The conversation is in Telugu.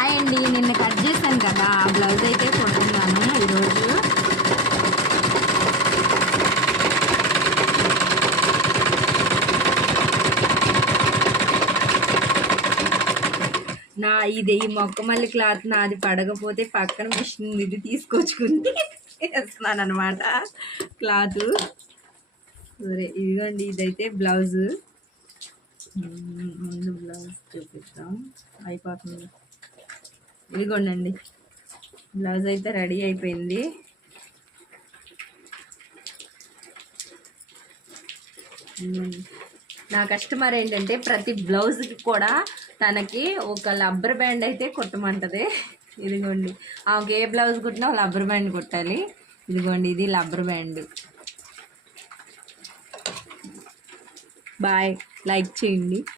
హాయ్ అండి, నిన్న కట్ చేశాను కదా ఆ బ్లౌజ్ అయితే కొడుతున్నాను ఈరోజు. ఇది ఈ మొక్కమల్లి క్లాత్ నాది పడకపోతే పక్కన మిషన్ ఇది తీసుకొచ్చుకుంది వేస్తున్నాను అనమాట క్లాత్. సరే ఇదిగోండి, ఇదైతే బ్లౌజు. ముందు బ్లౌజ్ చూపిస్తాం, అయిపోతుంది. ఇదిగోండి, బ్లౌజ్ అయితే రెడీ అయిపోయింది. నా కస్టమర్ ఏంటంటే ప్రతి బ్లౌజ్కి కూడా తనకి ఒక రబ్బర్ బ్యాండ్ అయితే కుట్టమంటది. ఇదిగోండి, ఆమెకి ఏ బ్లౌజ్ కుట్టినా రబ్బర్ బ్యాండ్ కుట్టాలి. ఇదిగోండి, ఇది రబ్బర్ బ్యాండ్. బాయ్, లైక్ చేయండి.